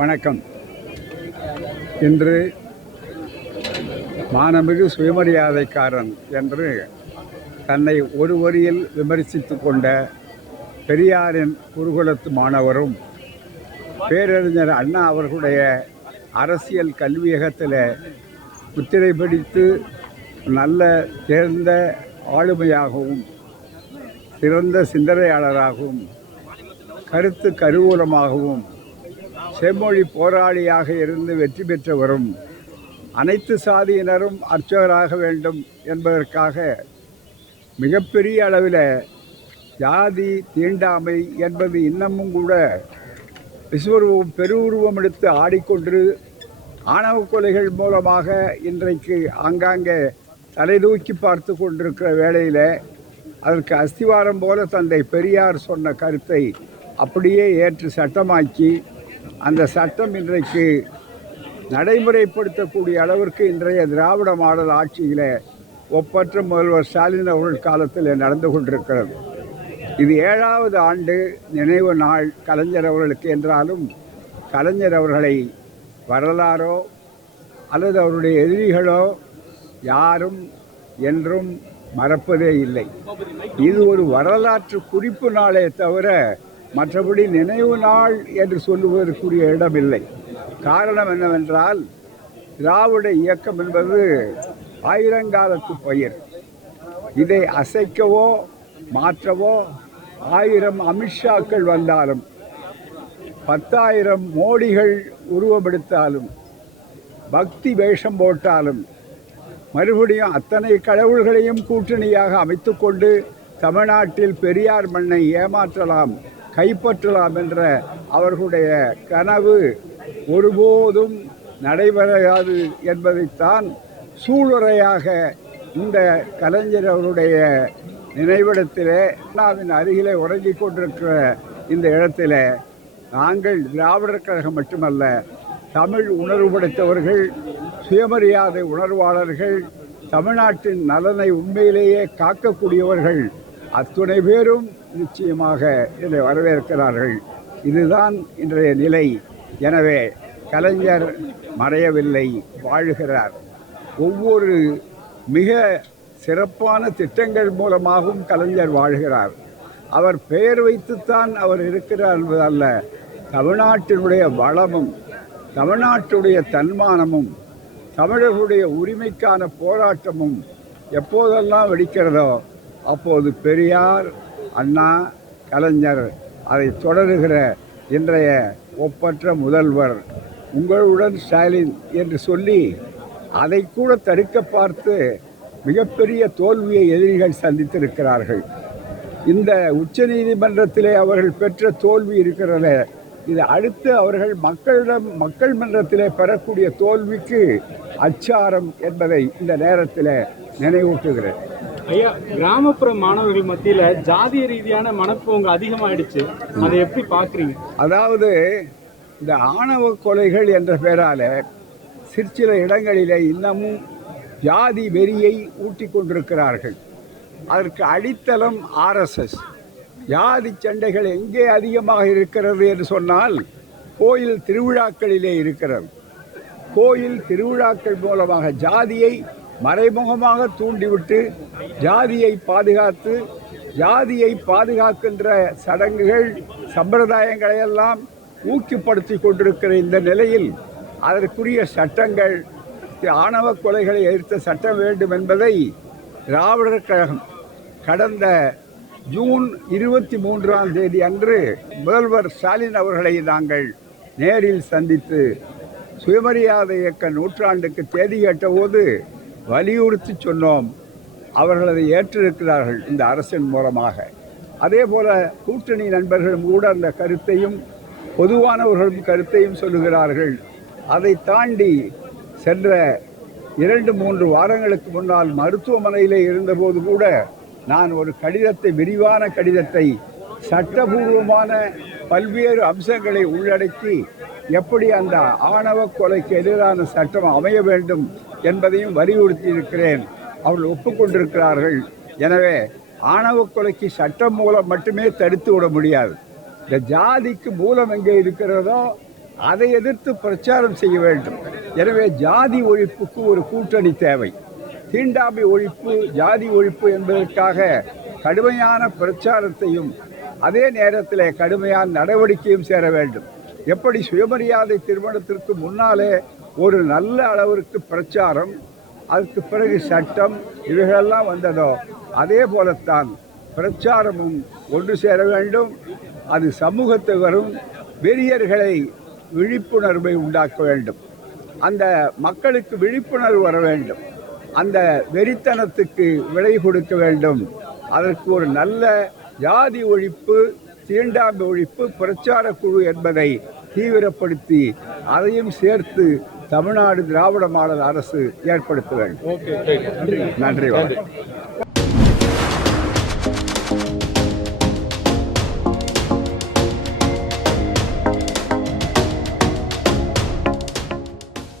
வணக்கம். இன்று மானமிகு சுயமரியாதைக்காரன் என்று தன்னை ஒரு வரியில் விமர்சித்து கொண்ட பெரியாரின் குருகுலத்து மாணவரும் பேரறிஞர் அண்ணா அவர்களுடைய அரசியல் கல்வியகத்தில் முத்திரை பிடித்து நல்ல தேர்ந்த ஆளுமையாகவும் சிறந்த சிந்தனையாளராகவும் கருத்து கருவூலமாகவும் செம்மொழி போராளியாக இருந்து வெற்றி பெற்றவரும் அனைத்து சாதியினரும் அர்ச்சகராக வேண்டும் என்பதற்காக மிகப்பெரிய அளவில் ஜாதி தீண்டாமை என்பது இன்னமும் கூட விஸ்வரூபம் பெருவுருவம் எடுத்து ஆடிக்கொண்டு ஆணவ கொலைகள் மூலமாக இன்றைக்கு ஆங்காங்கே தலைதூக்கி பார்த்து கொண்டிருக்கிற வேளையில் அதற்கு அஸ்திவாரம் போல தந்தை பெரியார் சொன்ன கருத்தை அப்படியே ஏற்று சட்டமாக்கி அந்த சட்டம் இன்றைக்கு நடைமுறைப்படுத்தக்கூடிய அளவிற்கு இன்றைய திராவிட மாடல் ஆட்சியில் ஒப்பற்ற முதல்வர் ஸ்டாலின் அவர்கள் காலத்தில் நடந்து கொண்டிருக்கிறது. இது 7வது ஆண்டு நினைவு நாள் கலைஞர் அவர்களுக்கு என்றாலும் கலைஞர் அவர்களை வரலாறோ அல்லது அவருடைய எதிரிகளோ யாரும் என்றும் மறப்பதே இல்லை. இது ஒரு வரலாற்று குறிப்பு நாளே தவிர மற்றபடி நினைவு நாள் என்று சொல்லுவதற்குரிய இடமில்லை. காரணம் என்னவென்றால் திராவிட இயக்கம் என்பது ஆயிரங்காலத்து பயிர். இதை அசைக்கவோ மாற்றவோ 1000 அமித்ஷாக்கள் வந்தாலும் 10,000 மோடிகள் உருவமெடுத்தாலும் பக்தி வேஷம் போட்டாலும் மறுபடியும் அத்தனை கடவுள்களையும் கூட்டணியாக அமைத்து கொண்டு தமிழ்நாட்டில் பெரியார் மண்ணை ஏமாற்றலாம், கைப்பற்றலாம் என்ற அவர்களுடைய கனவு ஒருபோதும் நடைபெறாது என்பதைத்தான் சூளுரையாக இந்த கலைஞர் அவருடைய நினைவிடத்திலே அண்ணாவின் அருகிலே உறங்கிக் கொண்டிருக்கிற இந்த இடத்துல நாங்கள் திராவிடர் கழகம் மட்டுமல்ல, தமிழ் உணர்வு படைத்தவர்கள், சுயமரியாதை உணர்வாளர்கள், தமிழ்நாட்டின் நலனை உண்மையிலேயே காக்கக்கூடியவர்கள் அத்துணை பேரும் நிச்சயமாக இதை வரவேற்கிறார்கள். இதுதான் இன்றைய நிலை. எனவே கலைஞர் மறையவில்லை, வாழ்கிறார். ஒவ்வொரு மிக சிறப்பான திட்டங்கள் மூலமாகவும் கலைஞர் வாழ்கிறார். அவர் பெயர் வைத்துத்தான் அவர் இருக்கிறார் என்பதல்ல, தமிழ்நாட்டினுடைய வளமும் தமிழ்நாட்டுடைய தன்மானமும் தமிழர்களுடைய உரிமைக்கான போராட்டமும் எப்போதெல்லாம் வெடிக்கிறதோ அப்போது பெரியார், அண்ணா, கலைஞர் அதை தொடருகிற இன்றைய ஒப்பற்ற முதல்வர் உங்களுடன் ஸ்டாலின் என்று சொல்லி அதை கூட தடுக்க பார்த்து மிகப்பெரிய தோல்வியை எதிரிகள் சந்தித்திருக்கிறார்கள். இந்த உச்ச நீதிமன்றத்திலே அவர்கள் பெற்ற தோல்வி இருக்கிறத, இது அடுத்து அவர்கள் மக்கள் மன்றத்திலே பெறக்கூடிய தோல்விக்கு அச்சாரம் என்பதை இந்த நேரத்தில் நினைவூட்டுகிறேன். ஐயா, கிராமப்புற மாணவர்கள் மத்தியில் ஜாதிய ரீதியான மனப்போங்க அதிகமாகிடுச்சு, அதை எப்படி பார்க்குறீங்க? அதாவது இந்த ஆணவ கொலைகள் என்ற பெயரால் சிற்சில இடங்களிலே இன்னமும் ஜாதி வெறியை ஊட்டி கொண்டிருக்கிறார்கள். அதற்கு அடித்தளம் RSS. ஜாதி சண்டைகள் எங்கே அதிகமாக இருக்கிறது என்று சொன்னால் கோயில் திருவிழாக்களிலே இருக்கிறது. கோயில் திருவிழாக்கள் மூலமாக ஜாதியை மறைமுகமாக தூண்டிவிட்டு ஜாதியை பாதுகாக்கின்ற சடங்குகள் சம்பிரதாயங்களையெல்லாம் ஊக்கப்படுத்தி கொண்டிருக்கிற இந்த நிலையில் அதற்குரிய சட்டங்கள், ஆணவ கொலைகளை எதிர்த்த சட்டம் வேண்டும் என்பதை திராவிடர் கழகம் கடந்த ஜூன் 23ஆம் தேதி அன்று முதல்வர் ஸ்டாலின் அவர்களை நாங்கள் நேரில் சந்தித்து சுயமரியாதை இயக்க நூற்றாண்டுக்கு தேதி கேட்டபோது வலியுறுத்தி சொன்னோம். அவர்கள் அதை ஏற்றிருக்கிறார்கள் இந்த அரசின் மூலமாக. அதே போல கூட்டணி நண்பர்களும் கூட அந்த கருத்தையும் பொதுவானவர்களும் கருத்தையும் சொல்லுகிறார்கள். அதை தாண்டி சென்ற 2-3 வாரங்களுக்கு முன்னால் மருத்துவமனையில் இருந்தபோது கூட நான் ஒரு கடிதத்தை, விரிவான கடிதத்தை, சட்டபூர்வமான பல்வேறு அம்சங்களை உள்ளடக்கி எப்படி அந்த ஆணவ கொலைக்கு எதிரான சட்டம் அமைய வேண்டும் என்பதையும் வலியுறுத்தி இருக்கிறேன். அவர்கள் ஒப்புக்கொண்டிருக்கிறார்கள். எனவே ஆணவ கொலைக்கு சட்டம் மூலம் மட்டுமே தடுத்து விட முடியாது. இந்த ஜாதிக்கு மூலம் எங்கே இருக்கிறதோ அதை எதிர்த்து பிரச்சாரம் செய்ய வேண்டும். எனவே ஜாதி ஒழிப்புக்கு ஒரு கூட்டணி தேவை. தீண்டாமை ஒழிப்பு, ஜாதி ஒழிப்பு என்பதற்காக கடுமையான பிரச்சாரத்தையும் அதே நேரத்தில் கடுமையான நடவடிக்கையும் சேர வேண்டும். எப்படி சுயமரியாதை திருமணத்திற்கு முன்னாலே ஒரு நல்ல அளவிற்கு பிரச்சாரம், அதற்கு பிறகு சட்டம், இவைகளெல்லாம் வந்ததோ அதே போலத்தான் பிரச்சாரமும் ஒன்று சேர வேண்டும். அது சமூகத்தை வரும் வெறியர்களை விழிப்புணர்வை உண்டாக்க வேண்டும். அந்த மக்களுக்கு விழிப்புணர்வு வர வேண்டும். அந்த வெறித்தனத்துக்கு விலை கொடுக்க வேண்டும். அதற்கு ஒரு நல்ல ஜாதி ஒழிப்பு, தீண்டாமை ஒழிப்பு பிரச்சார குழு என்பதை தீவிரப்படுத்தி அதையும் சேர்த்து தமிழ்நாடு திராவிட மாடல் அரசு ஏற்படுத்த வேண்டும். ஓகே, நன்றி. நன்றி.